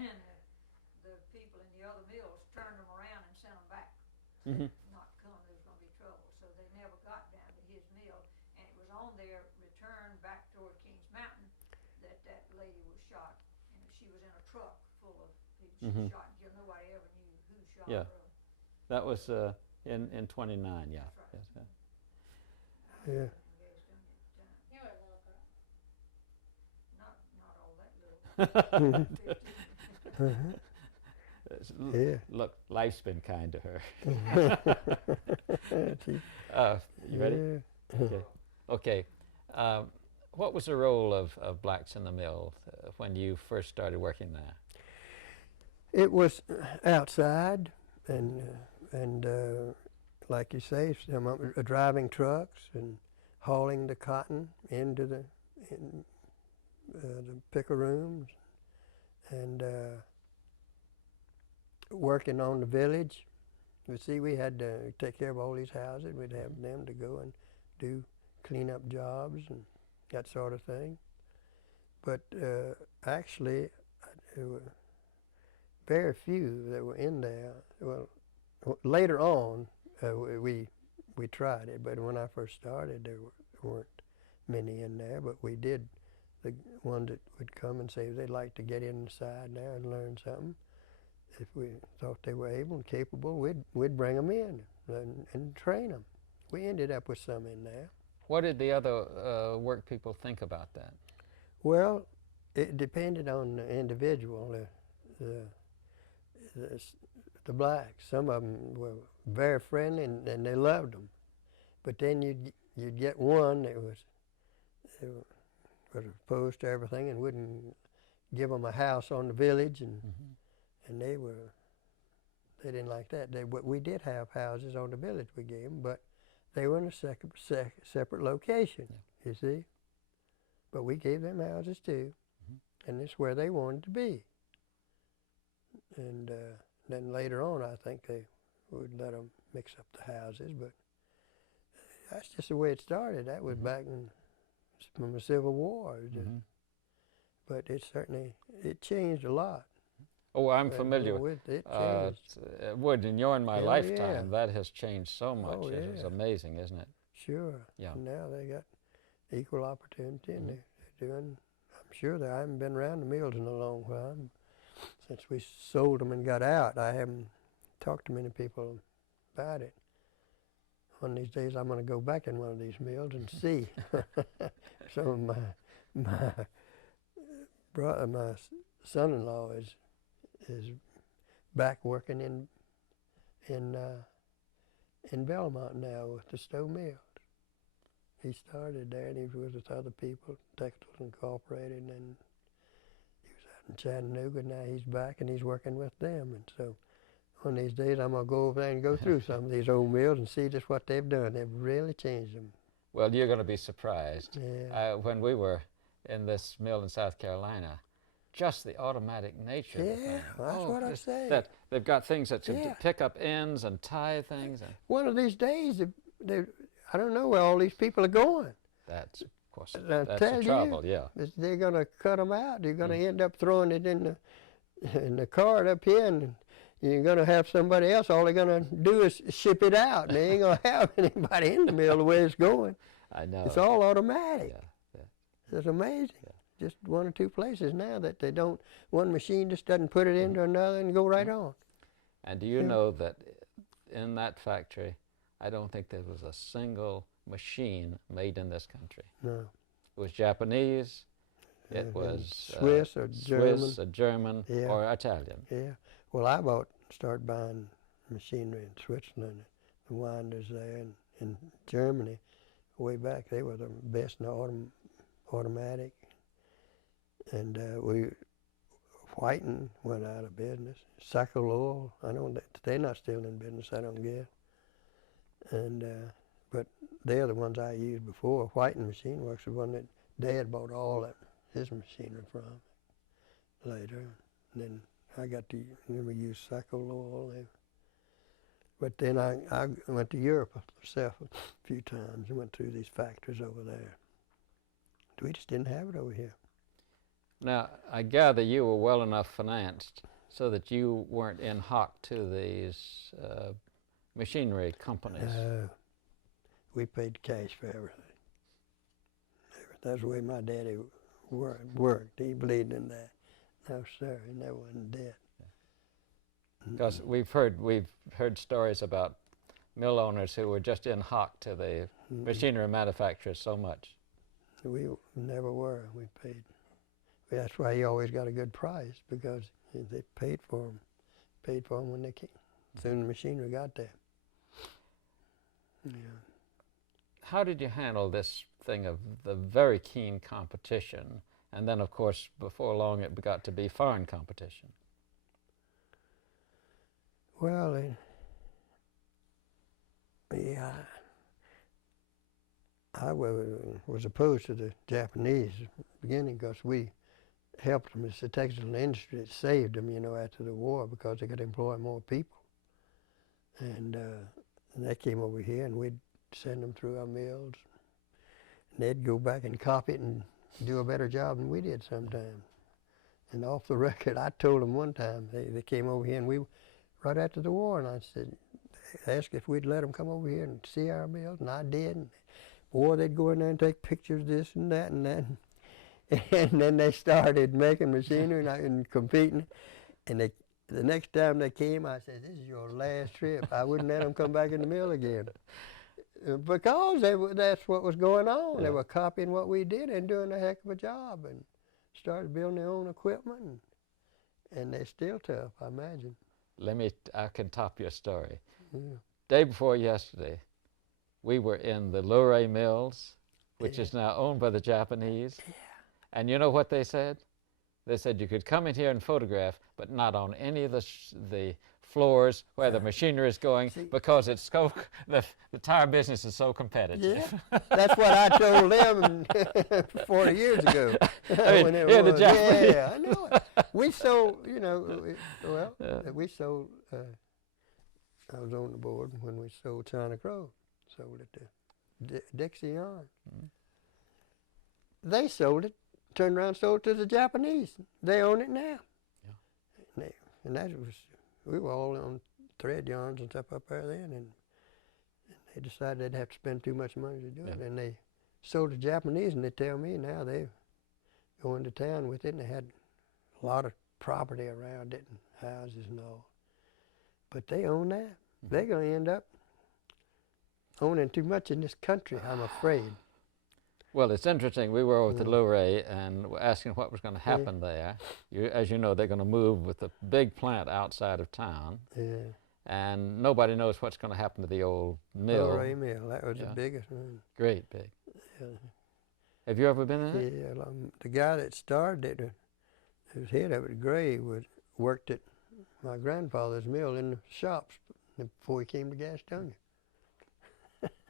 and the people in the other mills turned them around and sent them back. Mm-hmm. Not come, there was going to be trouble. So they never got down to his mill, and it was on their return back toward Kings Mountain that that lady was shot, and she was in a truck full of people. She was shot, and nobody ever knew who shot Yeah. her. That was in 29, yeah. That's right. Yes, yeah. Yeah. You were a little girl. Not all that little. Yeah. Look, life's been kind to her. You ready? Yeah. Okay. What was the role of blacks in the mill when you first started working there? It was outside, and like you say, some driving trucks and hauling the cotton into the picker rooms, and working on the village. You see, we had to take care of all these houses. We'd have them to go and do cleanup jobs and that sort of thing. But actually, there were very few that were in there. Well, later on, we tried it, but when I first started, there weren't many in there. But we did. The ones that would come and say they'd like to get inside there and learn something, if we thought they were able and capable, we'd bring them in and train them. We ended up with some in there. What did the other work people think about that? Well, it depended on the individual. The blacks, some of them were very friendly and they loved them. But then you'd get one that was opposed to everything and wouldn't give them a house on the village, and and they didn't like that. We did have houses on the village we gave them, but they were in a separate location, you see. But we gave them houses too, and it's where they wanted to be. And then later on, I think they would let them mix up the houses, but that's just the way it started. That was back from the Civil War. But it changed a lot. Oh, I'm familiar with it. It would, in my lifetime, that has changed so much. Oh, yeah. It's amazing, isn't it? Sure. Yeah. Now they got equal opportunity, and they're doing, I'm sure that I haven't been around the mills in a long while. Since we sold them and got out, I haven't talked to many people about it. One of these days I'm going to go back in one of these mills and see. Some of my son-in-law is back working in Belmont now with the Stowe Mills. He started there and he was with other people, Textiles Incorporated, and he was out in Chattanooga. Now he's back and he's working with them. And so one of these days I'm going to go over there and go through some of these old mills and see just what they've done. They've really changed them. Well, you're going to be surprised. Yeah. When we were in this mill in South Carolina, just the automatic nature of the thing. Yeah, that's what I'm saying. That they've got things that to pick up ends and tie things. One of these days, I don't know where all these people are going. That's, of course, that's the trouble, yeah. They're going to cut them out. They're going to end up throwing it in the cart up here, and you're going to have somebody else. All they're going to do is ship it out. They ain't going to have anybody in the mill the way it's going. I know. It's all automatic. Yeah. It's amazing. Yeah. Just one or two places now that they don't, one machine just doesn't put it into another and go right on. And do you know that in that factory, I don't think there was a single machine made in this country. No. It was Japanese, it was Swiss or German, or Italian. Yeah. Well, I started buying machinery in Switzerland, the winders there, and in Germany, way back, they were the best in automatic. And Whiting went out of business. Cycle Oil, I know that they're not still in business, I don't guess. And but they're the ones I used before. Whiting Machine Works was one that Dad bought all of his machinery from later. And then I got to use Cycle Oil. But then I went to Europe myself a few times and went through these factories over there. We just didn't have it over here. Now, I gather you were well enough financed so that you weren't in hock to these machinery companies. We paid cash for everything. That's the way my daddy worked. He believed in that. No, sir, he never went in debt. Because we've heard stories about mill owners who were just in hock to the machinery manufacturers so much. We never were. We paid. That's why he always got a good price, because they paid for him. Paid for him when they came. Soon the machinery got there. Yeah. How did you handle this thing of the very keen competition, and then of course before long it got to be foreign competition? Well, yeah, I was opposed to the Japanese at the beginning, because we helped them. It's the textile industry that saved them, you know, after the war, because they could employ more people. And they came over here, and we'd send them through our mills. And they'd go back and copy it and do a better job than we did sometimes. And off the record, I told them one time, they came over here, and we, right after the war, and I said, they asked if we'd let them come over here and see our mills, and I did. And boy, they'd go in there and take pictures of this and that and that. And then they started making machinery and competing. And the next time they came, I said, "This is your last trip." I wouldn't let them come back in the mill again. Because that's what was going on. Yeah. They were copying what we did and doing a heck of a job, and started building their own equipment. And they're still tough, I imagine. I can top your story. Yeah. Day before yesterday, we were in the Luray Mills, which is now owned by the Japanese. Yeah. And you know what they said? They said you could come in here and photograph, but not on any of the floors where the machinery is going, because it's so, the tire business is so competitive. Yeah, that's what I told them 40 years ago. I mean, the Japanese. Yeah, I know it. We sold, you know, we sold, I was on the board when we sold China Crow, sold it to Dixie Yarn. Mm-hmm. They sold it, turned around and sold it to the Japanese. They own it now. Yeah. And that was, we were all on thread yarns and stuff up there then, and they decided they'd have to spend too much money to do it. And they sold to the Japanese, and they tell me now they go into town with it, and they had a lot of property around it and houses and all. But they own that. Mm-hmm. They're going to end up owning too much in this country, I'm afraid. Well, it's interesting. We were over at Luray and were asking what was going to happen there. As you know, they're going to move with a big plant outside of town. Yeah. And nobody knows what's going to happen to the old mill. Luray Mill, that was the biggest one. Great big. Yeah. Have you ever been in it? Yeah, the guy that started it, whose head of it, Gray, worked at my grandfather's mill in the shops before he came to Gastonia.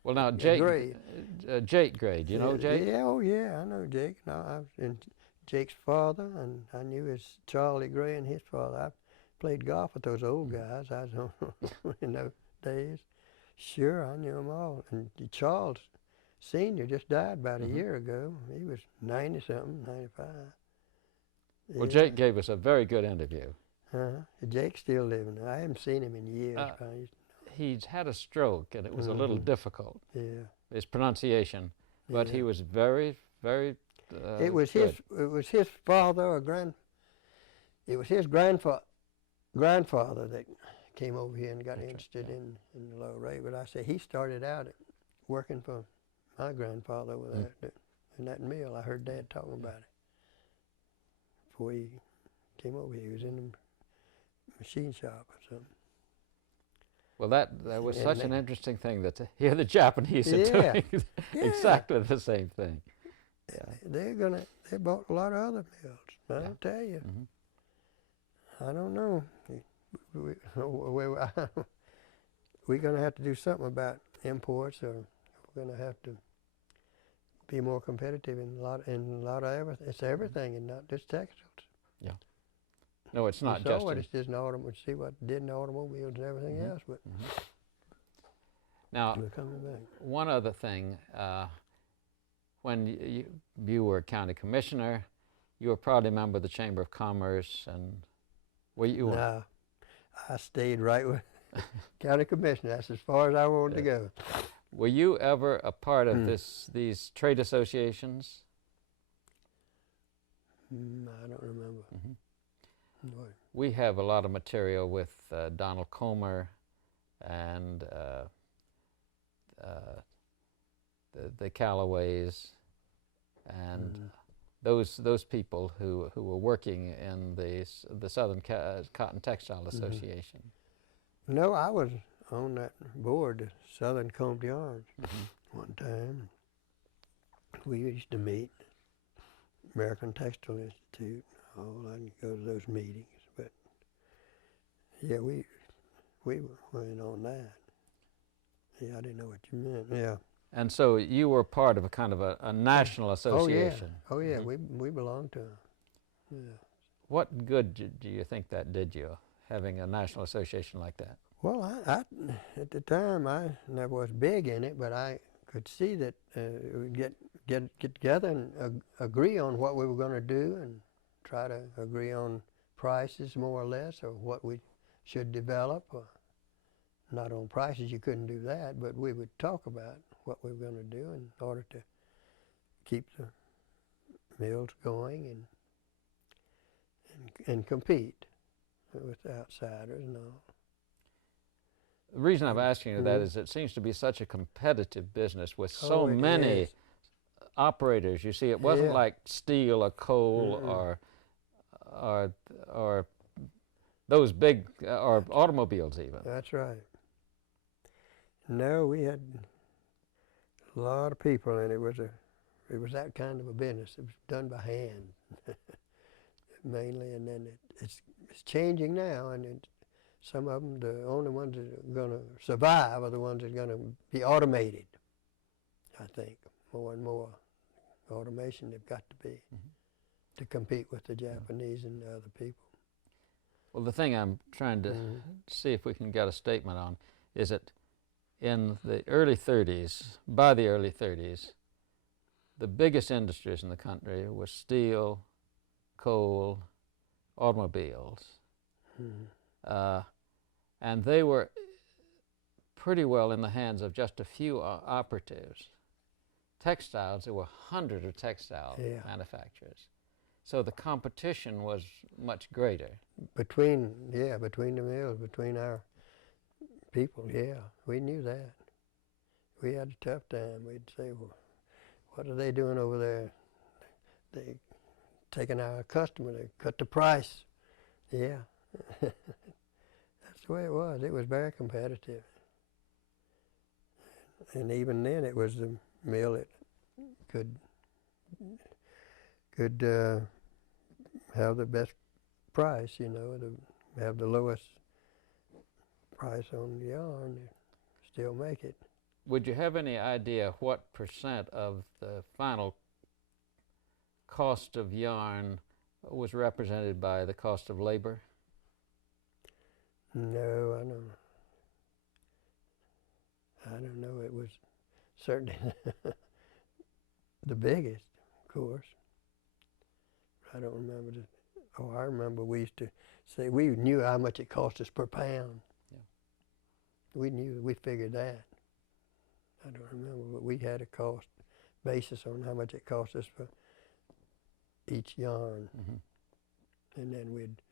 Well, now, Jake Gray, do you know Jake? Yeah, oh yeah, I know Jake. No, I was in Jake's father, and I knew his Charlie Gray and his father. I played golf with those old guys. I was on in those days. Sure, I knew them all. And Charles Sr. just died about a year ago. He was 90-something, 95. Well, Jake gave us a very good interview. Jake's still living. I haven't seen him in years. He's had a stroke, and it was a little difficult. Yeah, his pronunciation, but he was very, very. It was good. It was his father or It was his grandfather that came over here and got interested in the Luray. But I say he started out working for my grandfather over there in that mill. I heard Dad talking about it before he came over here. He was in the machine shop or something. Well, that was such an interesting thing that here the Japanese are doing exactly the same thing. Yeah. They bought a lot of other mills, I'll tell you. Mm-hmm. I don't know. We're going to have to do something about imports, or we're going to have to be more competitive in a lot of everything. It's everything, and not just textiles. Yeah. No, it's not just. It's just an automobile. See what did in automobiles and everything else. But now, one other thing, when you were county commissioner, you were probably a member of the Chamber of Commerce, and you were. No, I stayed right with county commissioner. That's as far as I wanted to go. Were you ever a part of these trade associations? I don't remember. What? We have a lot of material with Donald Comer and the Callaways and those people who were working in the Southern Cotton Textile Association. No, I was on that board, the Southern Combed Yarns, one time. We used to meet, American Textile Institute. I'd go to those meetings, but yeah, we went on that. Yeah, I didn't know what you meant. Yeah. And so you were part of a kind of a national association. Oh yeah, we belonged to. Yeah. What good do you think that did you, having a national association like that? Well, I at the time I never was big in it, but I could see that we'd get together and agree on what we were going to do and try to agree on prices more or less, or what we should develop. Or not on prices, you couldn't do that, but we would talk about what we were going to do in order to keep the mills going and compete with outsiders and all. The reason I'm asking you that is it seems to be such a competitive business with so many operators. You see, it wasn't like steel or coal or those big, or automobiles even. That's right. No, we had a lot of people, and it was that kind of a business. It was done by hand mainly, and then it's changing now, and some of them, the only ones that are going to survive are the ones that are going to be automated. I think more and more automation they've got to be to compete with the Japanese and the other people. Well, the thing I'm trying to see if we can get a statement on is that in the early 30s, by the early 30s, the biggest industries in the country were steel, coal, automobiles. And they were pretty well in the hands of just a few operatives. Textiles, there were hundreds of textile manufacturers. So the competition was much greater. Between the mills, between our people, we knew that. We had a tough time. We'd say, well, what are they doing over there? They taking our customer, they cut the price. Yeah. That's the way it was. It was very competitive. And even then it was the mill that could have the best price, have the lowest price on the yarn, still make it. Would you have any idea what percent of the final cost of yarn was represented by the cost of labor? No, I don't know. It was certainly the biggest, of course. I don't remember I remember we used to say we knew how much it cost us per pound. Yeah. We figured that. I don't remember, but we had a cost basis on how much it cost us for each yarn. And then we'd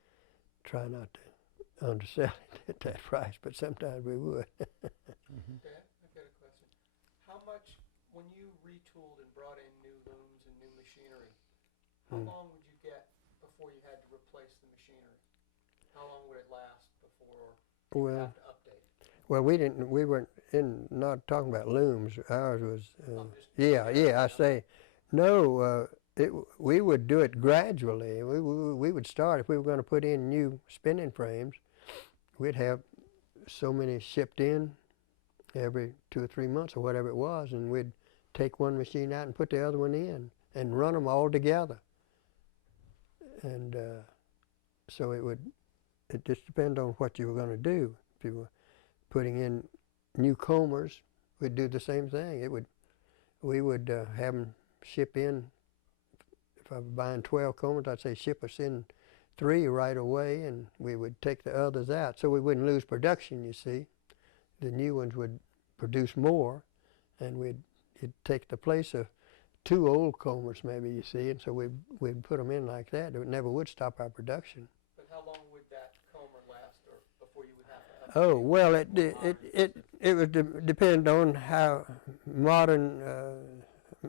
try not to undersell it at that price, but sometimes we would. Dad, I've got a question. How much, when you retooled and brought in new looms and new machinery, how long would you get before you had to replace the machinery? How long would it last before you have to update? Well, we weren't not talking about looms. Ours was, we would do it gradually. We would start, if we were going to put in new spinning frames, we'd have so many shipped in every 2 or 3 months or whatever it was, and we'd take one machine out and put the other one in and run them all together. And so it just depended on what you were going to do. If you were putting in new combers, we'd do the same thing. We would have them ship in if I was buying 12 combers, I'd say ship us in 3 right away, and we would take the others out so we wouldn't lose production, you see. The new ones would produce more, and it'd take the place of 2 old combers maybe, you see, and so we'd put them in like that. It never would stop our production. But how long would that comber last, or before you would have to Oh, update well, with more modern it would depend on how modern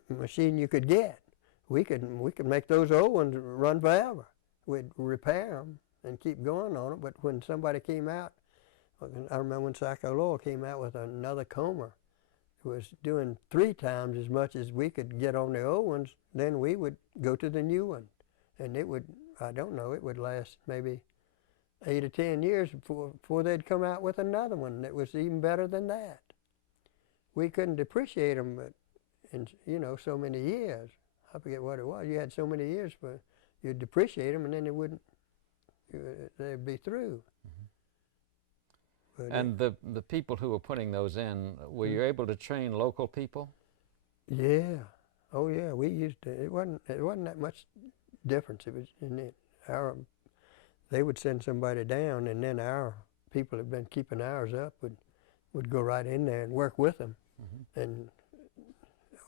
machine you could get. We could make those old ones run forever. We'd repair them and keep going on it, but when somebody came out, I remember when Psycho Lowell came out with another comber, it was doing 3 times as much as we could get on the old ones, then we would go to the new one. And it would, I don't know, it would last maybe 8 or 10 years before they'd come out with another one that was even better than that. We couldn't depreciate them in, you know, so many years. I forget what it was. You had so many years for you'd depreciate them, and then they'd be through. But And the people who were putting those in, were you able to train local people? yeah, oh yeah, we used to. It wasn't that much difference. It was in it. They would send somebody down, and then our people that had been keeping ours up would go right in there and work with them. And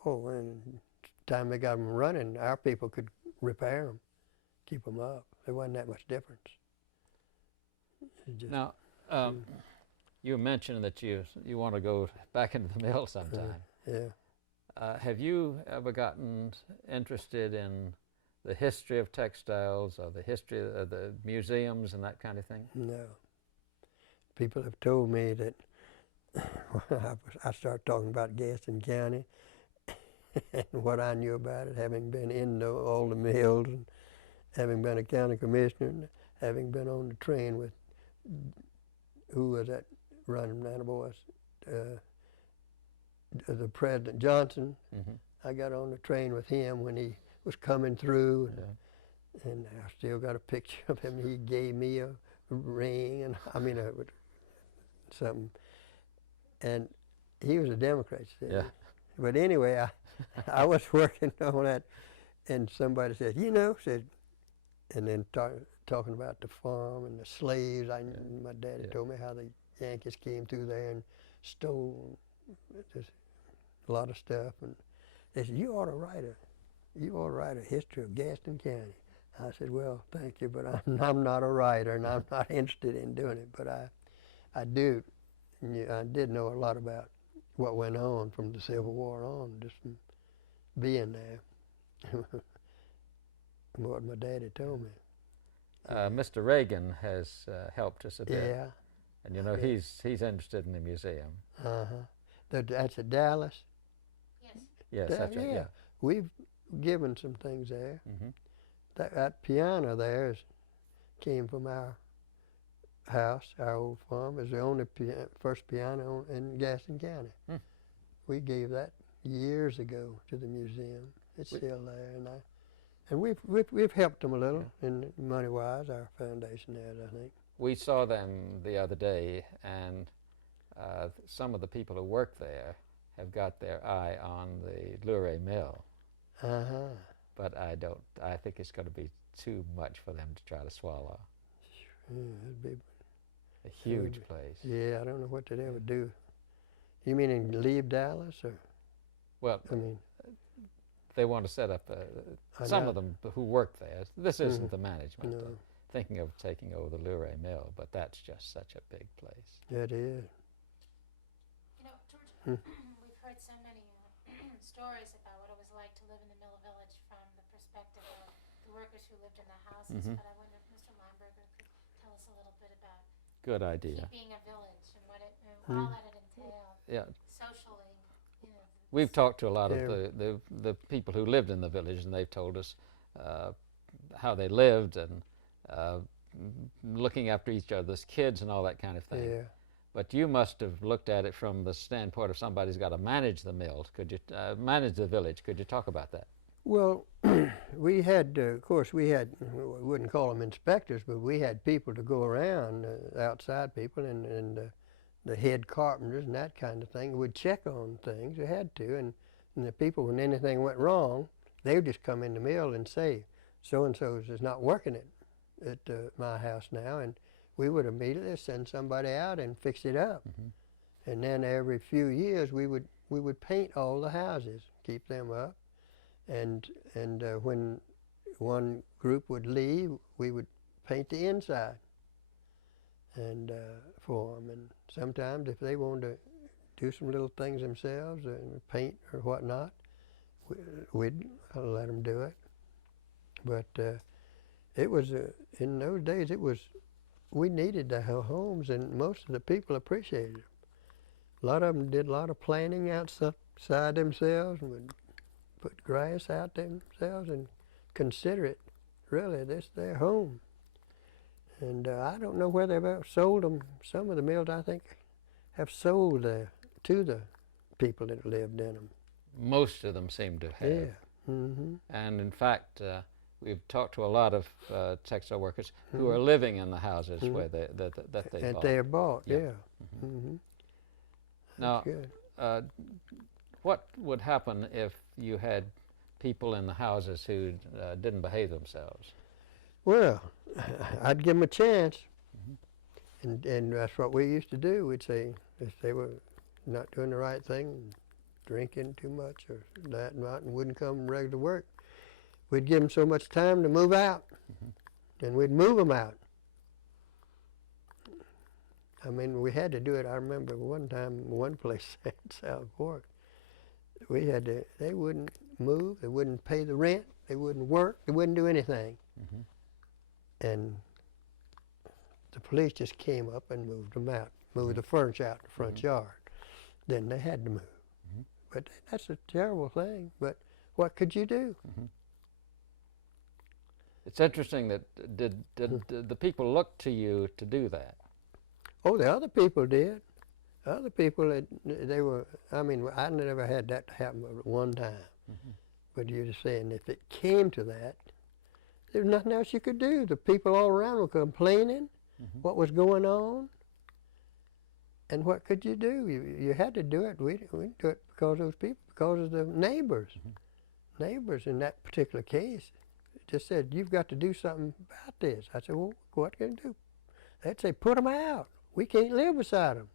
and time they got them running, our people could repair them, keep them up. There wasn't that much difference. Now, you mentioned that you want to go back into the mill sometime. Yeah. Have you ever gotten interested in the history of textiles or the history of the museums and that kind of thing? No. People have told me that I started talking about Gaston County and what I knew about it, having been in all the mills and having been a county commissioner and having been on the train with, who was that running man boys? The President Johnson. I got on the train with him when he was coming through, and I still got a picture of him. He gave me a ring, and I mean something. And he was a Democrat, Yeah. But anyway, I was working on that, and somebody said, and then talking about the farm and the slaves. My daddy told me how the Yankees came through there and stole just a lot of stuff, and they said, you ought to write a history of Gaston County. I said, well, thank you, but I'm not a writer, and I'm not interested in doing it, but I do. I did know a lot about what went on from the Civil War on, just from being there. What my daddy told me. Mr. Reagan has helped us a bit. Yeah. And you know, he's interested in the museum. That's at Dallas? Yes, that's right, yeah. We've given some things there. That piano there came from our house, our old farm. It was the only first piano in Gaston County. We gave that years ago to the museum. It's still there, and we've helped them a little in money-wise. Our foundation has, I think. We saw them the other day, and some of the people who work there have got their eye on the Luray Mill. But I think it's going to be too much for them to try to swallow. It'd be a huge place. Yeah, I don't know what they'd ever do. You mean leave Dallas, or? Well, I mean, they want to set up, some of them who work there, this isn't the management, No. Thinking of taking over the Luray Mill, but that's just such a big place. It is. You know, George, we've heard so many stories about what it was like to live in the mill village from the perspective of the workers who lived in the houses, but I wonder if Mr. Lineberger could tell us a little bit about Good idea. keeping a village and what all that it entailed socially. You know, We've talked to a lot of the people who lived in the village, and they've told us how they lived and looking after each other's kids and all that kind of thing. Yeah. But you must have looked at it from the standpoint of somebody who's got to manage the mills. Could you manage the village? Could you talk about that? Well, we had, of course, we wouldn't call them inspectors, but we had people to go around, outside people, and the head carpenters and that kind of thing would check on things. We had to, and the people, when anything went wrong, they would just come in the mill and say, so-and-so's is not working at my house now, and we would immediately send somebody out and fix it up. And then every few years we would paint all the houses, keep them up, and when one group would leave, we would paint the inside and for them. And sometimes if they wanted to do some little things themselves, paint or whatnot, we'd let them do it. But it was in those days, we needed the homes, and most of the people appreciated it. A lot of them did a lot of planning outside themselves, and would put grass out themselves and consider it really this their home. And I don't know where they've ever sold them. Some of the mills, I think, have sold to the people that lived in them. Most of them seem to have. Yeah. Mm-hmm. And in fact, we've talked to a lot of textile workers who are living in the houses where they And bought. they are bought, Yeah. yeah. Mm-hmm. Now, Good. what would happen if you had people in the houses who didn't behave themselves? Well, I'd give them a chance, and that's what we used to do. We'd say if they were not doing the right thing, drinking too much or that and that, and wouldn't come regular work, we'd give them so much time to move out, and we'd move them out. I mean, we had to do it. I remember one time, one place in South Fork, we had to, they wouldn't move, they wouldn't pay the rent, they wouldn't work, they wouldn't do anything. And the police just came up and moved them out, moved the furniture out in the front yard. Then they had to move. But that's a terrible thing, but what could you do? It's interesting that did the people look to you to do that? Oh, the other people did. Other people, they were, I mean, I never had that happen at one time. But you're just saying if it came to that, there was nothing else you could do. The people all around were complaining what was going on. And what could you do? You had to do it. We didn't do it because of those people, because of the neighbors. Neighbors in that particular case just said, you've got to do something about this. I said, well, what can I do? They'd say, put them out. We can't live beside them.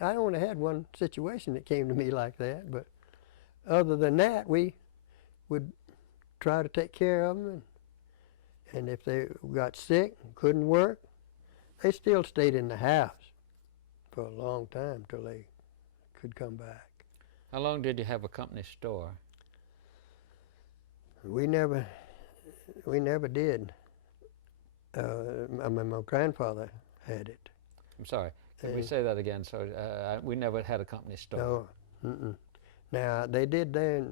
I only had one situation that came to me like that, but other than that, we would try to take care of them. And if they got sick and couldn't work, they still stayed in the house for a long time till they could come back. How long did you have a company store? We never did. I mean, my grandfather had it. I'm sorry. Could we say that again? So we never had a company store. No. Now they did there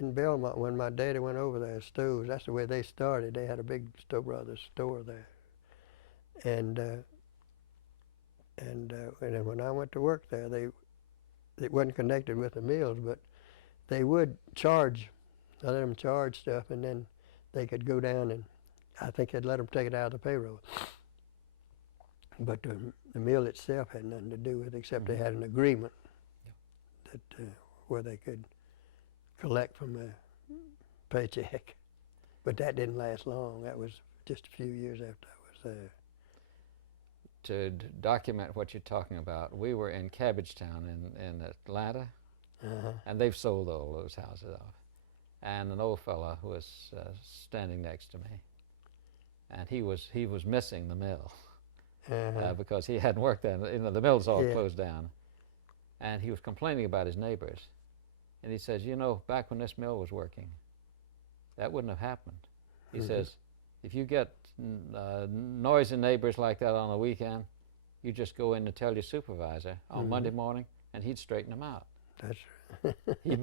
in Belmont when my daddy went over there. Stoves. That's the way they started. They had a big Stowe Brothers store there. And then when I went to work there, it wasn't connected with the mills, but they would charge. I let them charge stuff, and then they could go down and I think they'd let them take it out of the payroll. But the mill itself had nothing to do with it, except they had an agreement that where they could collect from a paycheck. But that didn't last long. That was just a few years after I was there. To document what you're talking about, we were in Cabbagetown in Atlanta, and they've sold all those houses off. And an old fella was standing next to me, and he was missing the mill. Because he hadn't worked there. You know, the mill's all closed down. And he was complaining about his neighbors. And he says, you know, back when this mill was working, that wouldn't have happened. He says, if you get noisy neighbors like that on the weekend, you just go in and tell your supervisor on Monday morning, and he'd straighten them out. That's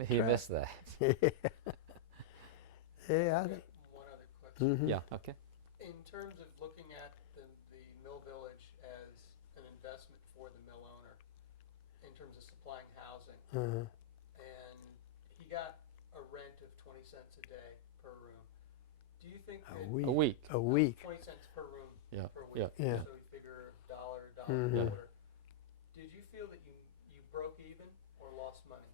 He missed that. Yeah, I think. One other question. Yeah, okay. In terms of looking at the mill village as an investment for the mill owner, in terms of supplying housing, and he got a rent of 20 cents a day per room, do you think that A week. A week. 20 cents per room per Yeah. week, Yeah. so you figure $1, $1.25. Did you feel that you broke even or lost money?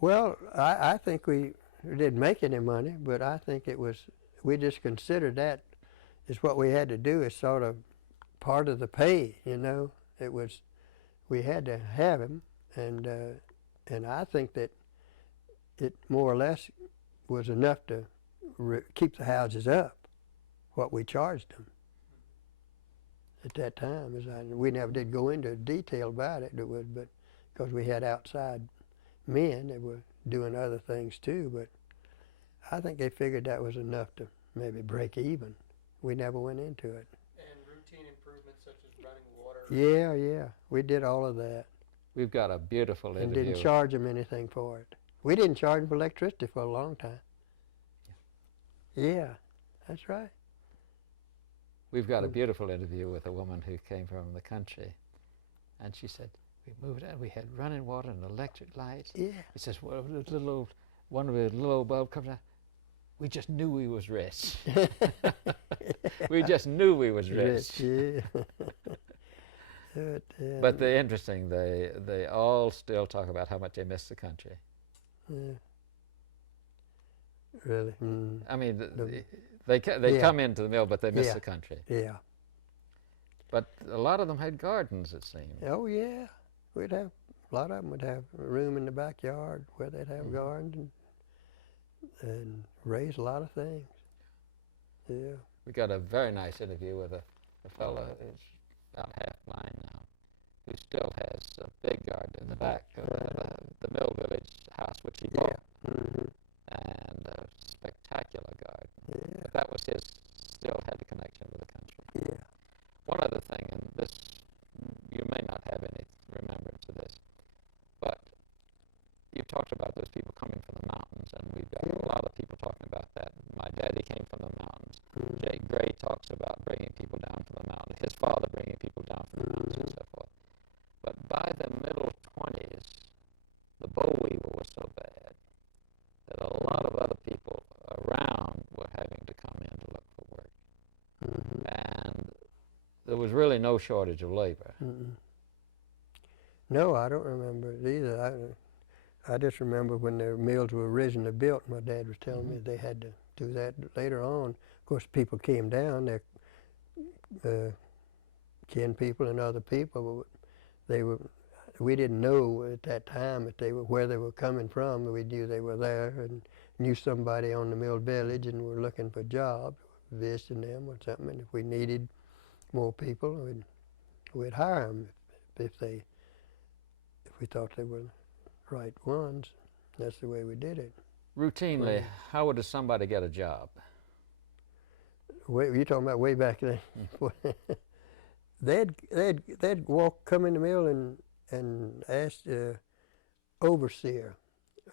Well, I think we we didn't make any money, but I think it was, we just considered that is what we had to do, is sort of part of the pay, you know. It was, we had to have him, and I think that it more or less was enough to keep the houses up, what we charged them at that time. We never did go into detail about it, but because we had outside men that were doing other things too, but I think they figured that was enough to maybe break even. We never went into it. And routine improvements such as running water. Yeah, we did all of that. We've got a beautiful And interview. didn't charge them anything for it. We didn't charge them for electricity for a long time. Yeah, that's right. We've got a beautiful interview with a woman who came from the country, and she said, we moved out, we had running water and electric lights. Yeah. It says, well, one of the little old bulb comes out. We just knew we was rich. We just knew we was rich. Yeah. But they're interesting. They all still talk about how much they miss the country. Yeah. Really? Mm. I mean, they come into the mill, but they miss the country. Yeah. But a lot of them had gardens, it seemed. Oh yeah, we'd have a lot of them would have a room in the backyard where they'd have gardens and raise a lot of things. Yeah. We got a very nice interview with a fellow who's about half blind now, who still has a big garden in the back of the Mill Village house, which he bought. Mm-hmm. And a spectacular garden. Yeah. But that was his, still had the connection with the country. Yeah. One other thing, and this, you may not have any remembrance of this, but you talked about those people coming from the mountains, and we've got a lot of people talking about that. My daddy came from the mountains. Mm-hmm. Jay Gray talks about bringing people down from the mountains, his father bringing people down from the mountains and so forth. But by the middle 20s, the boll weevil was so bad that a lot of other people around were having to come in to look for work. Mm-hmm. And there was really no shortage of labor. Mm-mm. No, I don't remember it either. I just remember when the mills were originally built, my dad was telling me they had to do that later on. Of course, people came down, their kin people and other people, we didn't know at that time that where they were coming from. We knew they were there and knew somebody on the Mill Village and were looking for jobs, visiting them or something. And if we needed more people, we'd hire them if we thought they were the right ones. That's the way we did it. Routinely, how would somebody get a job? You're talking about way back then. they'd come in the mill and ask the overseer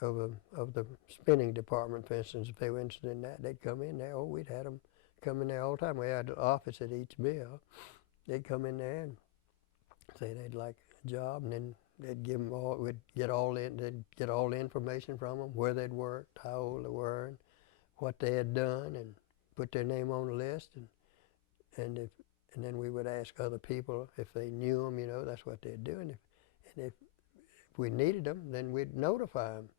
of the spinning department, for instance, if they were interested in that. They'd come in there. Oh, we'd had them come in there all the time. We had an office at each mill. They'd come in there and say they'd like a job, and then they'd give them all. They'd get all the information from them, where they'd worked, how old they were, and what they had done, and put their name on the list, and then we would ask other people if they knew them. You know, that's what they'd do. And if we needed them, then we'd notify them.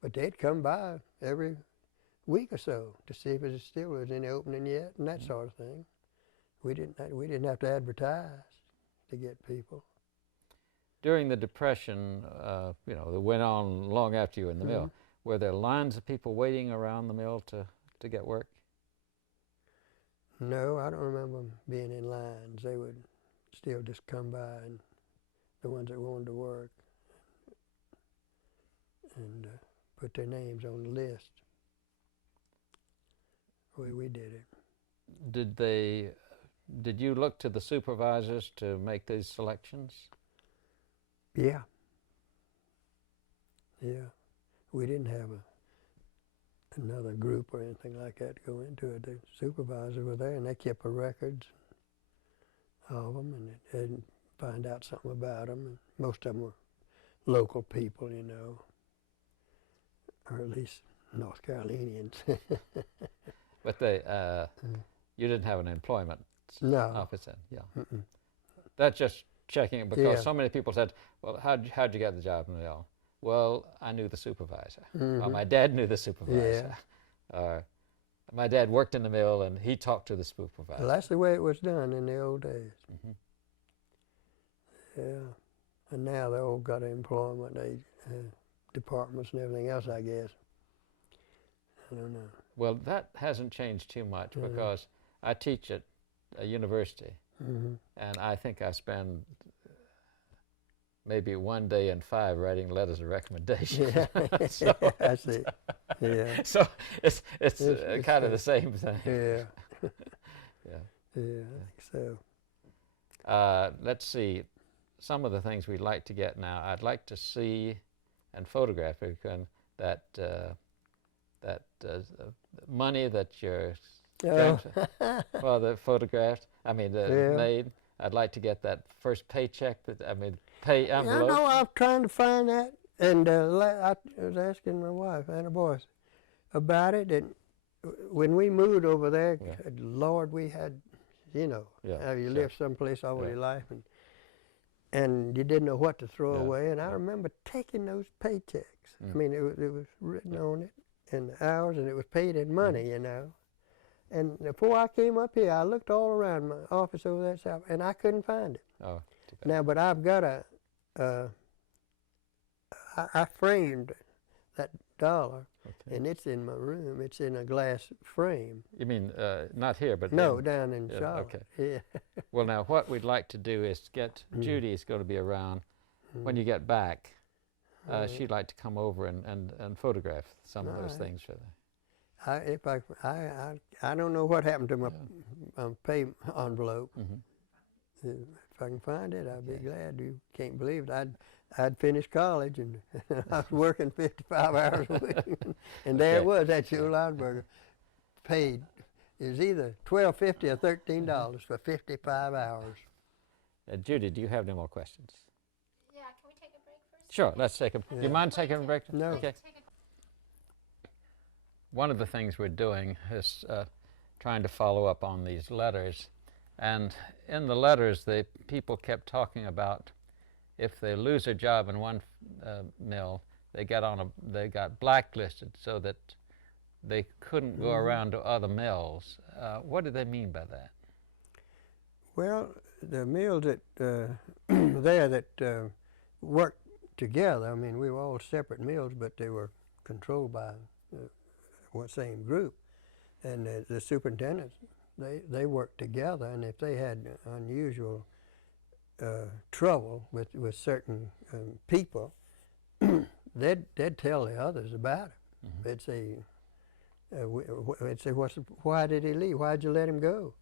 But they'd come by every week or so to see if there still was any opening yet, and that sort of thing. We didn't have to advertise to get people. During the Depression, that went on long after you were in the mill, were there lines of people waiting around the mill to get work? No, I don't remember them being in lines. They would still just come by, and the ones that wanted to work, and put their names on the list. The way we did it. Did you look to the supervisors to make these selections? Yeah. Yeah. We didn't have another group or anything like that to go into it. The supervisors were there, and they kept a records of them and find out something about them. And most of them were local people, you know, or at least North Carolinians. But you didn't have an employment office then? Yeah. That's just checking it because so many people said, well, how'd you get the job in the mill? Well, I knew the supervisor. Or Mhm. my dad knew the supervisor. My dad worked in the mill, and he talked to the supervisor. Well, that's the way it was done in the old days. Mhm. Yeah. And now they all got employment departments and everything else, I guess. I don't know. Well, that hasn't changed too much Mhm. because I teach at a university, Hmm. and I think I spend maybe 1 day in 5 writing letters of recommendation. Yeah. So I see. Yeah. So it's It's kind of the same thing. Yeah. Yeah. Yeah, I think so. Let's see, some of the things we'd like to get now. I'd like to see and photograph it, and that money that your Oh. grandfather photographed. I mean, Yeah. made. I'd like to get that first paycheck. Pay I envelope. know, I'm trying to find that, and I was asking my wife, Anna Boyce, about it, and when we moved over there, Yeah. Lord, we had, Yeah, how you sure. live someplace all Yeah. your life, and you didn't know what to throw Yeah, away, and I yeah. remember taking those paychecks. Mm. I mean, it was written on it, and the hours, and it was paid in money, And before I came up here, I looked all around my office over that side, and I couldn't find it. Oh, too bad. Now, but I've got I framed that dollar, Okay. and it's in my room. It's in a glass frame. You mean not here, but No, in- down in yeah, Charlotte. okay. Yeah. Well, now what we'd like to do is get Mm. Judy's going to be around when you get back. She'd like to come over and photograph some of those Alright. things for them. I don't know what happened to my pay envelope. Mhm. If I can find it, I'd be Okay. glad. You can't believe it. I'd finished college, and I was working 55 hours a week, and there it Okay. was. That Joe Lineberger paid. It was either $12.50 or $13 for 55 hours. Judy, do you have any more questions? Yeah, can we take a break first? Sure, let's take a. Do Yeah. you mind taking a break? No. Okay. Take a One of the things we're doing is trying to follow up on these letters, and in the letters, the people kept talking about if they lose a job in one mill, they got blacklisted so that they couldn't go around to other mills. What do they mean by that? Well, the mills that there that worked together, I mean, we were all separate mills, but they were controlled by one same group. And the superintendents, they worked together, and if they had unusual trouble with certain people, they'd tell the others about it. Mhm. They'd say, why did he leave? Why'd you let him go?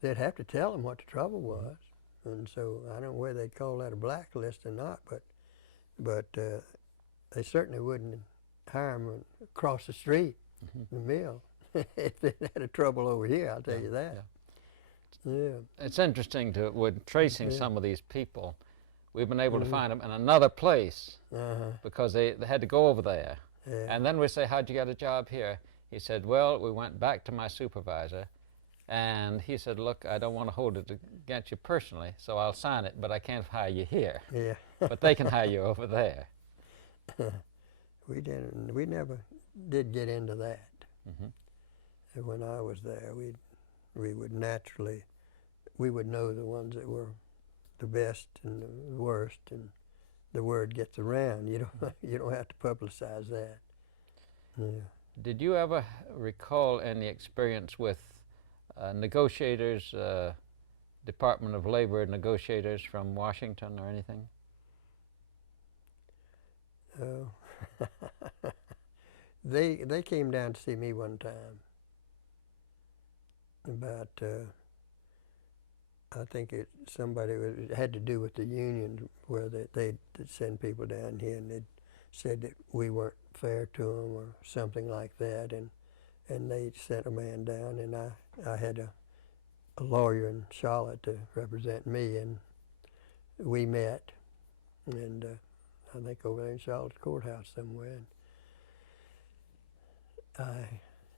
They'd have to tell them what the trouble was. And so I don't know whether they'd call that a blacklist or not, but they certainly wouldn't hire him across the street, the mill, if they had a trouble over here, I'll tell you that. Yeah. It's interesting with tracing Yeah. some of these people. We've been able to find them in another place Uh-huh. because they had to go over there. Yeah. And then we say, how'd you get a job here? He said, well, we went back to my supervisor, and he said, look, I don't want to hold it against you personally, so I'll sign it, but I can't hire you here. Yeah. But they can hire you over there. We never did get into that. Mhm. And when I was there, we would naturally, we would know the ones that were the best and the worst, and the word gets around. You don't have to publicize that. Yeah. Did you ever recall any experience with negotiators, Department of Labor negotiators from Washington or anything? Oh. They came down to see me one time about I think it had to do with the union, where they'd send people down here, and they'd said that we weren't fair to them or something like that, and they sent a man down, and I had a lawyer in Charlotte to represent me, and we met, and I think over there in Charlotte courthouse somewhere. And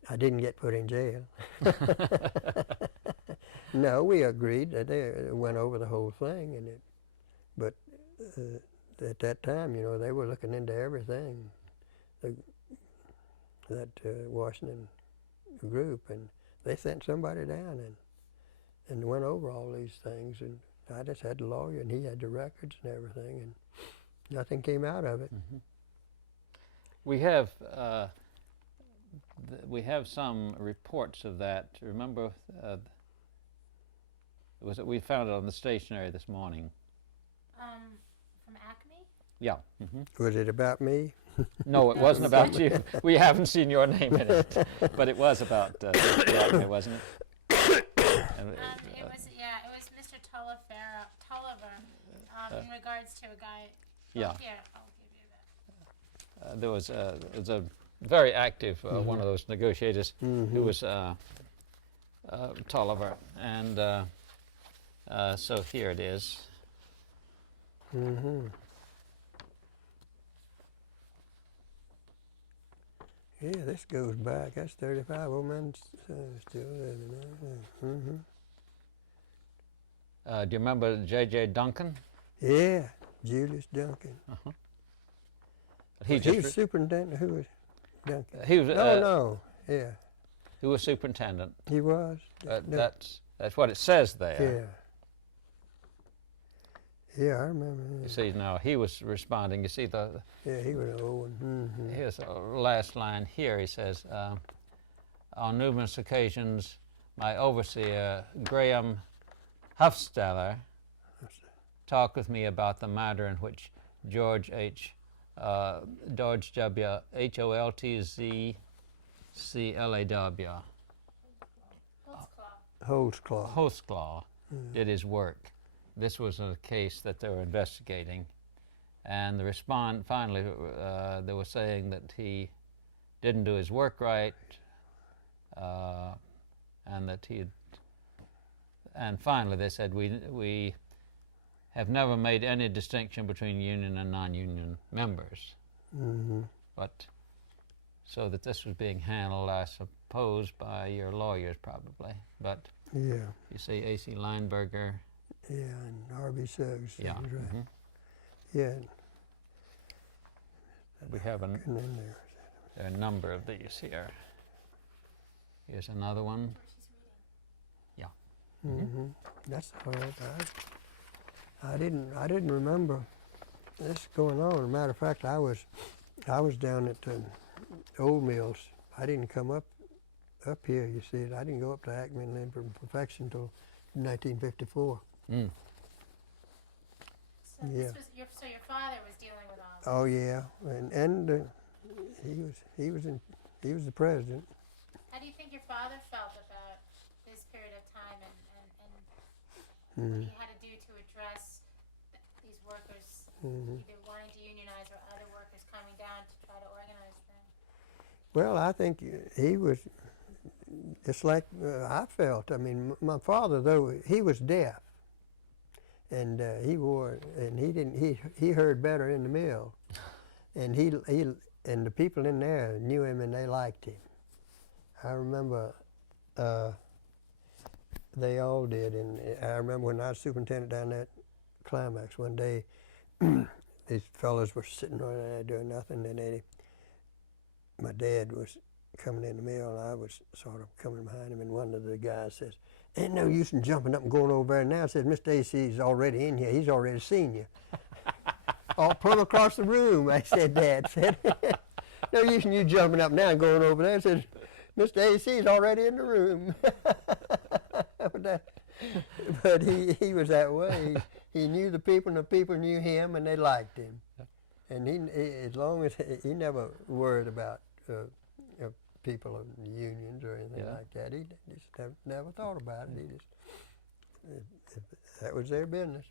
I didn't get put in jail. No, we agreed that they went over the whole thing, but at that time, you know, they were looking into everything, that Washington group, and they sent somebody down and went over all these things, and I just had the lawyer, and he had the records and everything, and nothing came out of it. We have some reports of that. Remember, we found it on the stationery this morning. From Acme? Yeah. Was it about me? No, it wasn't about you. We haven't seen your name in it, but it was about Acme, wasn't it? It was Mr. Tulliver, in regards to a guy. Yeah. Here, I'll give you that. There was a very active one of those negotiators who was Tulliver, and so here it is. Yeah, this goes back. That's 35. Old man still living. Do you remember J.J. Duncan? Yeah, Julius Duncan. He was superintendent. Who was Duncan? He was. No. Yeah. Who was superintendent? He was. That's what it says there. Yeah, I remember. You see, now he was responding. You see Yeah, he was an old one. Here's the last line here. He says, on numerous occasions, my overseer, Graham Hufstetter, talked with me about the manner in which George W. Holtzclaw Holtzclaw did his work. This was a case that they were investigating, and the finally they were saying that he didn't do his work right, and that and finally they said we have never made any distinction between union and non-union members, but so that this was being handled, I suppose, by your lawyers probably, but Yeah. you see A.C. Lineberger. Yeah, and R.B. Suggs. Yeah. Right. Yeah. We have And then there are a number of these here. Here's another one. Yeah. That's all right. I didn't remember this going on. As a matter of fact, I was down at Old Mills. I didn't come up here. You see it. I didn't go up to Acme and Lineberger and Perfection until 1954. So Yeah. so your father was dealing with all this. Oh yeah, and he was the president. How do you think your father felt about this period of time and what he had to do to address these workers either wanting to unionize or other workers coming down to try to organize them? Well, I think he was just like I felt. I mean, my father, though, he was deaf, and he heard better in the mill, and and the people in there knew him and they liked him. I remember they all did, and I remember when I was superintendent down at Climax one day, these fellas were sitting right there doing nothing, and my dad was coming in the mill, and I was sort of coming behind him, and one of the guys says, "Ain't no use in jumping up and going over there now." Says, "Mr. A.C.'s already in here. He's already seen you." All plumb across the room, I said, Dad said. "No use in you jumping up now and going over there." Says, "Mr. A.C.'s already in the room." But he was that way. He knew the people, and the people knew him, and they liked him. And he as long as he never worried about people of unions or anything like that. He just never thought about it. He just that was their business.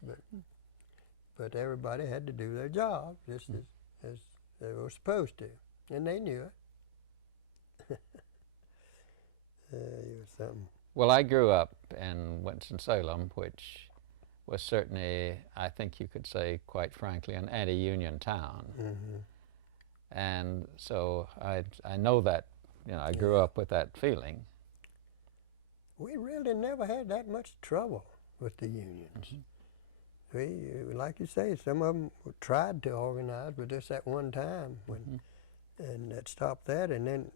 But everybody had to do their job just as they were supposed to, and they knew it. It was something. Well, I grew up in Winston-Salem, which was certainly, I think you could say, quite frankly, an anti-union town. And so I know that, I grew up with that feeling. We really never had that much trouble with the unions. like you say, some of them tried to organize, but just at one time, and that stopped that. And then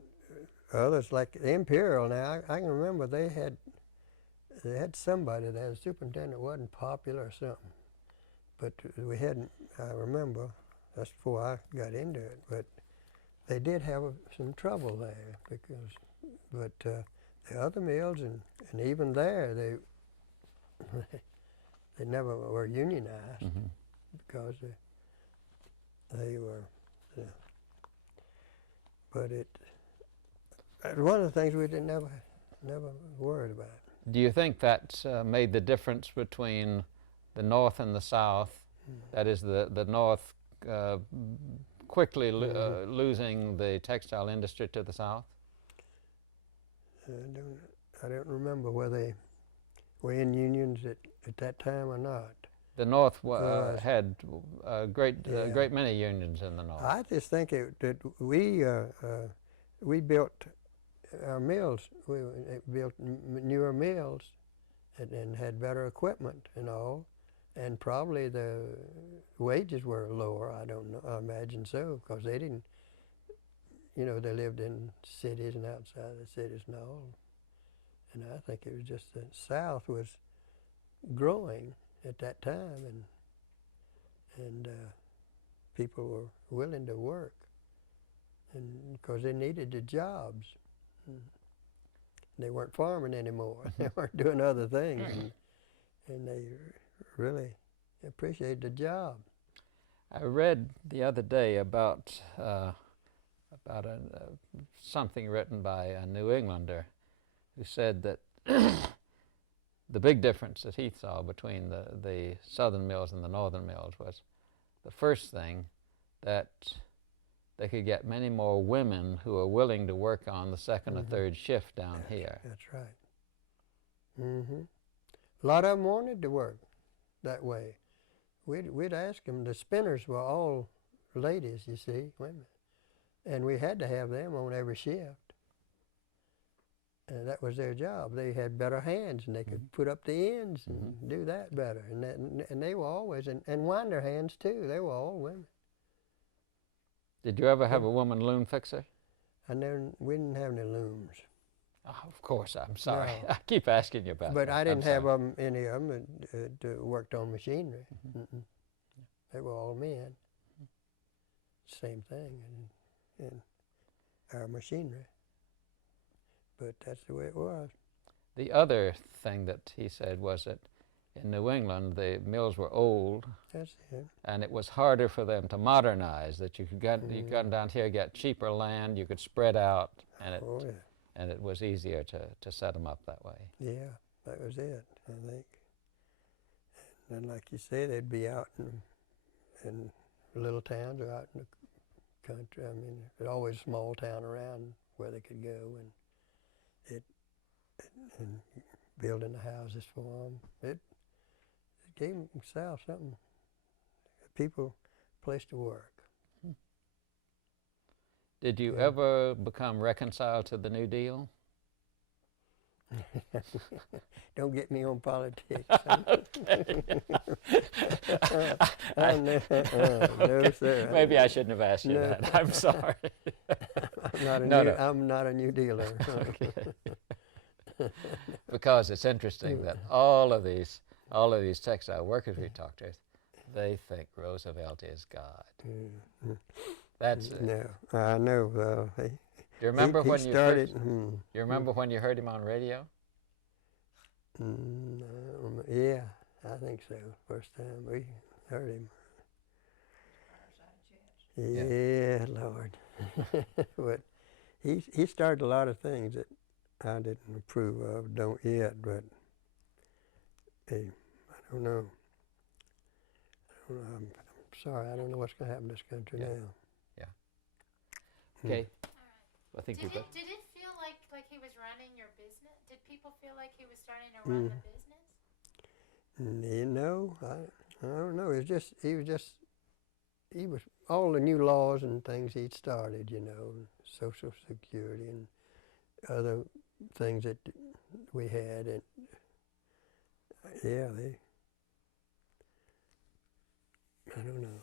others, like Imperial. Now I can remember they had somebody there. The superintendent wasn't popular or something, but we hadn't. I remember that's before I got into it, but they did have some trouble there because. But the other mills and even there they never were unionized because they were. But it one of the things we didn't never worried about. Do you think that made the difference between the North and the South? That is, the North quickly losing the textile industry to the South? I don't remember whether they were in unions at that time or not. The North had a great many unions in the North. I just think that we built our mills. We built newer mills and had better equipment and all, and probably the wages were lower. I don't know. I imagine so, because they didn't. You know, they lived in cities and outside the cities and all. And I think it was just the South was growing at that time, and people were willing to work, and because they needed the jobs. They weren't farming anymore. They weren't doing other things, and they really appreciated the job. I read the other day about something written by a New Englander who said that the big difference that he saw between the southern mills and the northern mills was the first thing, that they could get many more women who are willing to work on the second or third shift down here. That's right. A lot of them wanted to work that way. We'd ask them. The spinners were all ladies, you see, women. And we had to have them on every shift. And that was their job. They had better hands, and they could put up the ends and do that better. And they were always, and wind their hands too. They were all women. Did you ever have a woman loom fixer? We didn't have any looms. Oh, of course, I'm sorry. No. I keep asking you about But that. I didn't have any of them that worked on machinery. They were all men. Same thing in our machinery. But that's the way it was. The other thing that he said was that in New England, the mills were old. That's it. And it was harder for them to modernize, that you could you come down here, get cheaper land, you could spread out, and it was easier to set them up that way. Yeah, that was it, I think. And like you say, they'd be out in little towns or out in the country. I mean, there's always a small town around where they could go, and building the houses for them. It gave them South something, people, a place to work. Did you ever become reconciled to the New Deal? Don't get me on politics. No, sir. Maybe I shouldn't have asked you that. I'm sorry. I'm not a New Dealer. Because it's interesting that all of these textile workers we talked to, they think Roosevelt is God. That's it. No, I know. Do you remember he when started? You remember when you heard him on radio? Yeah, I think so. First time we heard him. Yeah, Lord. But he started a lot of things that I didn't approve of, don't yet, but hey, I don't know. I'm sorry, I don't know what's going to happen in this country now. Yeah. Okay. I think Did it feel like he was running your business? Did people feel like he was starting to run the business? You know, I don't know. He was all the new laws and things he'd started, you know, Social Security and other things that we had, and yeah, I don't know.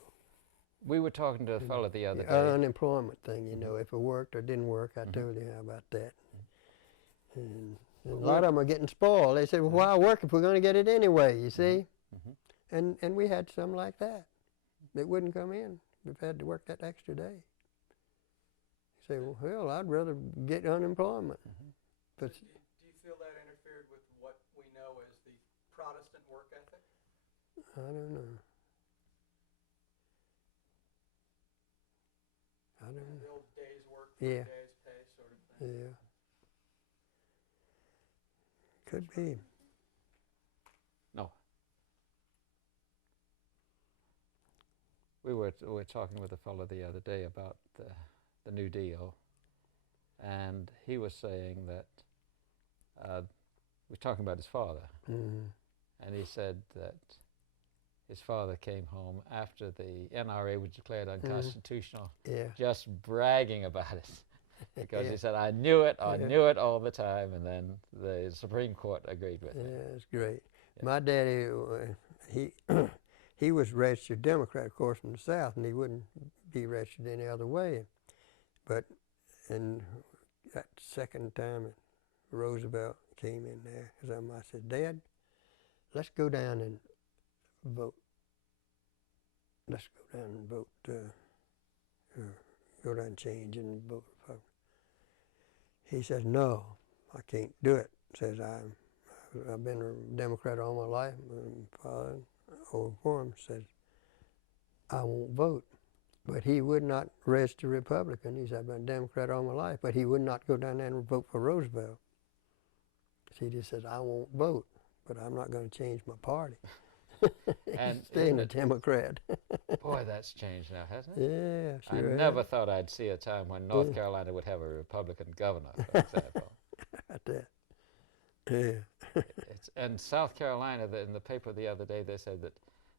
We were talking to a fellow the other day. Unemployment thing, you know, if it worked or didn't work, I told you how about that. And a lot of them are getting spoiled. They say, well, why work if we're going to get it anyway, you see? And we had some like that. They wouldn't come in. We've had to work that extra day. You say, well, I'd rather get unemployment. But Do you feel that interfered with what we know as the Protestant work ethic? I don't know. I don't know. The old day's work for Yeah. a day's pay sort of thing. Yeah. Could be. No. We were talking with a fellow the other day about the New Deal, and he was saying that he was talking about his father, and he said that his father came home after the NRA was declared unconstitutional, just bragging about it. Because he said, I knew it all the time, and then the Supreme Court agreed with me. Yeah, it's great. Yeah. My daddy, he was registered Democrat, of course, from the South, and he wouldn't be registered any other way. But in that second time Roosevelt came in there, I said, Dad, let's go down and vote. Let's go down and vote, go down and change and vote Republican. He says, no, I can't do it. Says, I've been a Democrat all my life. My father, over for him, says, I won't vote. But he would not register Republican. He said, I've been a Democrat all my life. But he would not go down there and vote for Roosevelt. He just says, I won't vote, but I'm not going to change my party. And staying a Democrat. Boy, that's changed now, hasn't it? Yeah, sure. I never thought I'd see a time when North Carolina would have a Republican governor, for example. At that. Yeah. And South Carolina, in the paper the other day, they said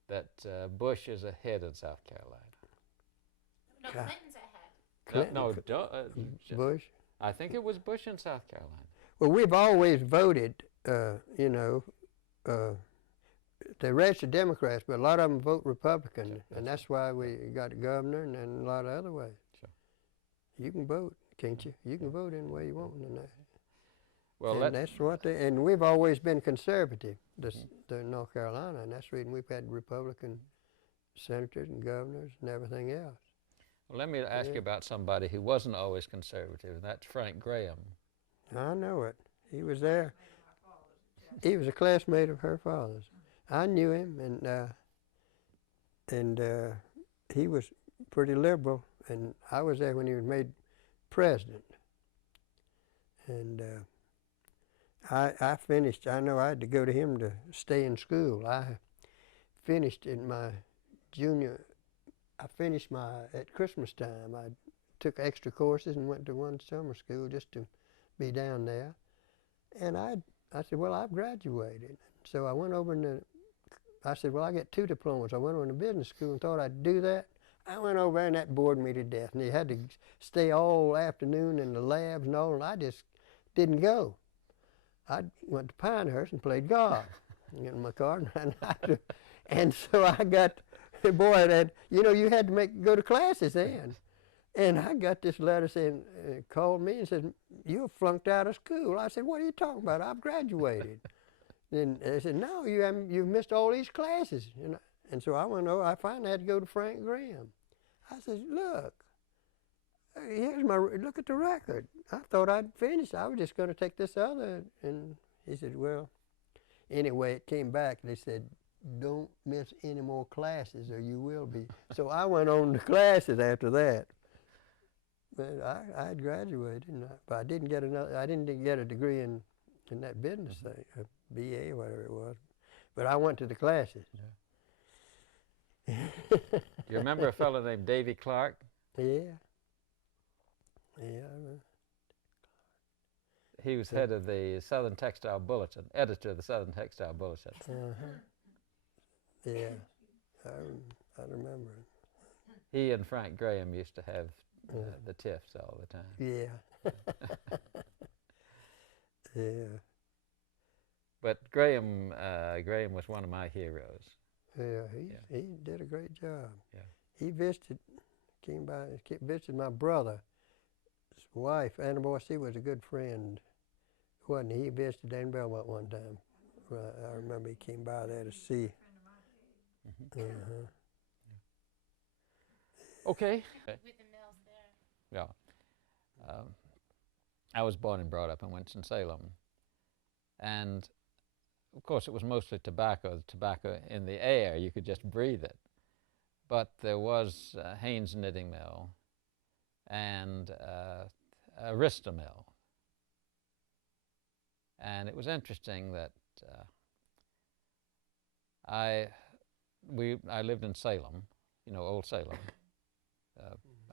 that Bush is ahead in South Carolina. No, Clinton's ahead. Clinton, Bush? I think it was Bush in South Carolina. Well, we've always voted, you know, they registered Democrats, but a lot of them vote Republican, sure, and that's why we got a governor and a lot of other ways. Sure. You can vote, can't you? You can vote any way you want in that. Well, and that's what and we've always been conservative, the North Carolina, and that's the reason we've had Republican senators and governors and everything else. Well, let me ask you about somebody who wasn't always conservative, and that's Frank Graham. I know it. He was there. He was a classmate of her father's. I knew him, and he was pretty liberal, and I was there when he was made president. And I finished, I know I had to go to him to stay in school. I finished in my at Christmas time, I took extra courses and went to one summer school just to be down there. And I said, well, I've graduated. So I went over I said, well, I get 2 diplomas. I went over to business school and thought I'd do that. I went over there and that bored me to death. And you had to stay all afternoon in the labs and all, and I just didn't go. I went to Pinehurst and played golf. Get in my car and so I got, boy, you had to go to classes then. And I got this letter saying, called me and said, you're flunked out of school. I said, what are you talking about? I've graduated. Then they said, no, you've missed all these classes. And so I went over, I finally had to go to Frank Graham. I said, look, look at the record. I thought I'd finished. I was just going to take this other. And he said, well, anyway, it came back. They said, don't miss any more classes or you will be. So I went on to classes after that. But I had graduated, but I didn't get a degree in that business thing, a BA, whatever it was. But I went to the classes. Yeah. You remember a fellow named Davy Clark? Yeah. He was head of the Southern Textile Bulletin, editor of the Southern Textile Bulletin. Yeah, I remember him. He and Frank Graham used to have the tiffs all the time. Yeah. Yeah. But Graham was one of my heroes. Yeah, Yeah. he did a great job. Yeah. He came by, visited my brother's wife. Anna Boyce, he was a good friend, wasn't he? He visited in Belmont one time. I remember he came by there to see. Uh-huh. Okay. With the mills there. Yeah. I was born and brought up in Winston-Salem. And, of course, it was mostly tobacco in the air. You could just breathe it. But there was Haynes Knitting Mill and Arista Mill. And it was interesting that I lived in Salem, old Salem.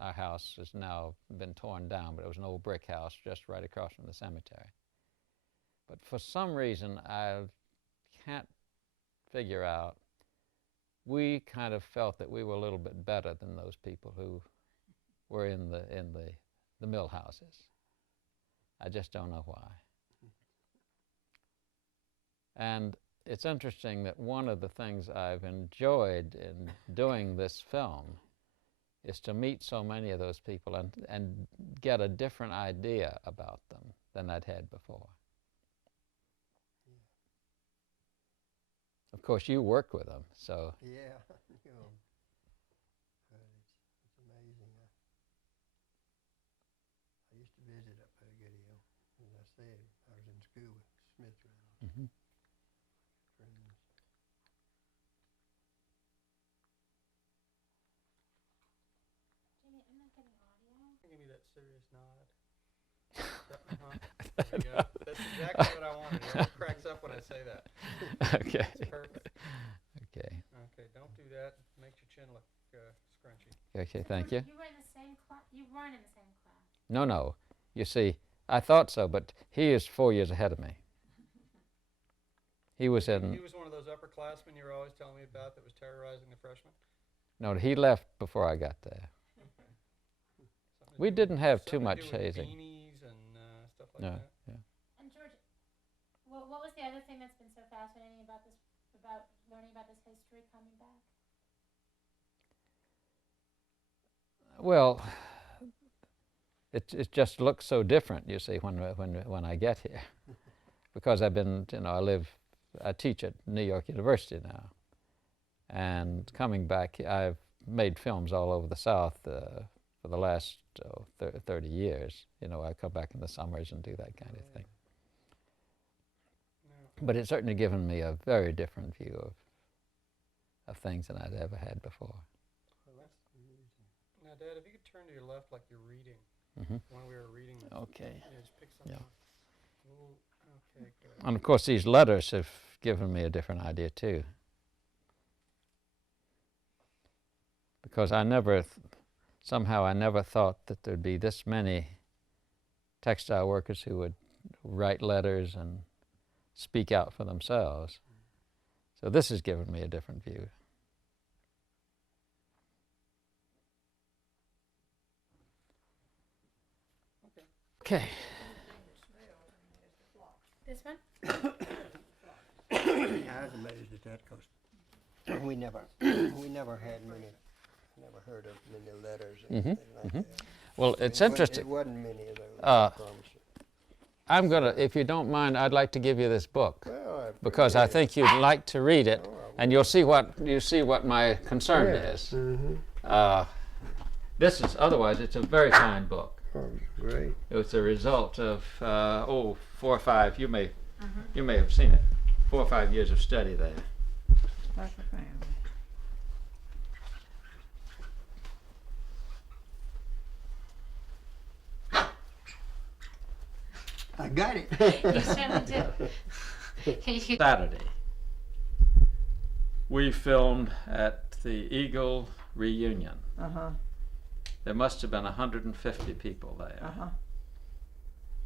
Our house has now been torn down, but it was an old brick house just right across from the cemetery. But for some reason, I can't figure out, we kind of felt that we were a little bit better than those people who were in the mill houses. I just don't know why. And it's interesting that one of the things I've enjoyed in doing this film is to meet so many of those people and get a different idea about them than I'd had before. Of course, you worked with them, so. Yeah, it's amazing. I used to visit up at Goodyear. As I said, I was in school with Smith Reynolds. Mm-hmm. Friends. Jamie, I'm not getting audio. Give me that serious nod. There we go. That's exactly what I wanted. It always cracks up when I say that. Okay. It's perfect. Okay. Okay, don't do that. Makes your chin look scrunchy. Okay, thank you. You were in the same class. You weren't in the same class. No. You see, I thought so, but he is 4 years ahead of me. He was He in. was one of those upperclassmen you were always telling me about that was terrorizing the freshmen? No, he left before I got there. We didn't have too much hazing. Beanies and stuff like No, that. yeah. And George, what was the other thing that's been so fascinating about learning about this history coming back? Well, it just looks so different, you see, when I get here, because I teach at New York University now, and coming back, I've made films all over the South for the last 30 years. I come back in the summers and do that kind of thing. No. But it's certainly given me a very different view of things than I'd ever had before. Well, that's amazing. Now, Dad, if you could turn to your left like you're reading, Mm-hmm. when we were reading this. Okay. Yeah, just pick something Yeah. up. Okay, good. And of course, these letters have given me a different idea too. Because I never thought that there'd be this many textile workers who would write letters and speak out for themselves. So this has given me a different view. Okay. This one? I was amazed at that because we never had never heard of many letters or anything like that. Well, it's It interesting. wasn't many of those, I promise you. If you don't mind, I'd like to give you this book Well, because I think you'd like to read it, Oh, I and you'll see what my concern is. Mm-hmm. This is otherwise it's a very fine book. Oh, great. It's a result of 4 or 5. You may have seen it. 4 or 5 years of study there. Like a family. I got it. You certainly do. Saturday, we filmed at the Eagle reunion. Uh-huh, There must have been 150 people there. uh-huh.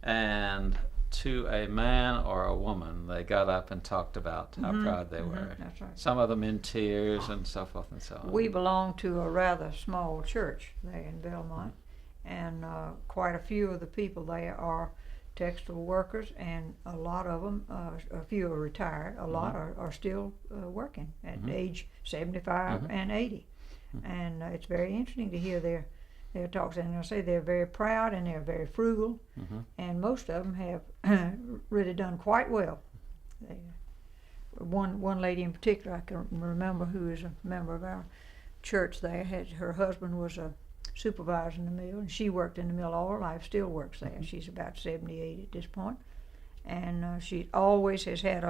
And to a man or a woman, they got up and talked about how proud they were. That's right. Some of them in tears and so forth and so on. We belong to a rather small church there in Belmont, and quite a few of the people there are textile workers, and a lot of them, a few are retired, a lot are still working at age 75 and 80. And it's very interesting to hear their talks. And I say they're very proud and they're very frugal, and most of them have really done quite well. One lady in particular I can remember, who is a member of our church there, her husband was a supervisor in the mill, and she worked in the mill all her life, still works there. She's about 78 at this point, and she always has had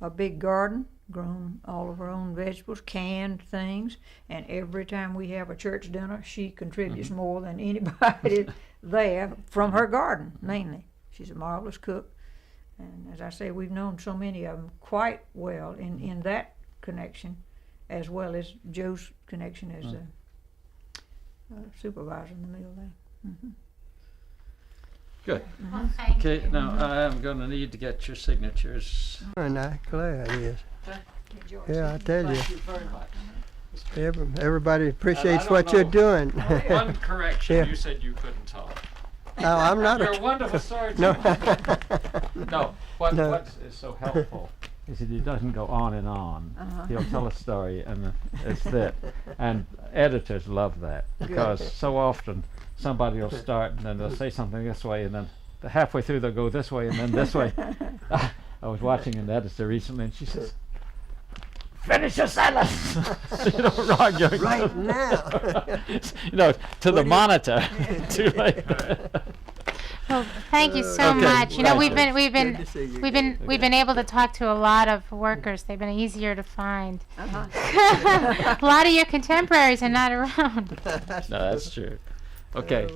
a big garden, grown all of her own vegetables, canned things, and every time we have a church dinner, she contributes more than anybody there from her garden, mainly. She's a marvelous cook, and as I say, we've known so many of them quite well in that connection, as well as Joe's connection as a supervisor in the mill there. Good. Well, thank Okay, you. now I am going to need to get your signatures. And I declare it is. Enjoy. Yeah, I tell you, Thank you very much. everybody appreciates don't what you're know. doing. One correction, Yeah. you said you couldn't talk. No, I'm not You're a wonderful storyteller. No. No, what No. is so helpful is that he doesn't go on and on. He'll tell a story and it's it. And editors love that, because so often somebody will start and then they'll say something this way, and then halfway through they'll go this way and then this way. I was watching an editor recently, and she says, "Finish your sentence." You know, wrong. Right now. You know, to the What do you- monitor. Too late. Well, thank you so Okay, much. You know, thank we've been Good to see you we've again. been able to talk to a lot of workers. They've been easier to find. Uh-huh. A lot of your contemporaries are not around. No, that's true. Okay.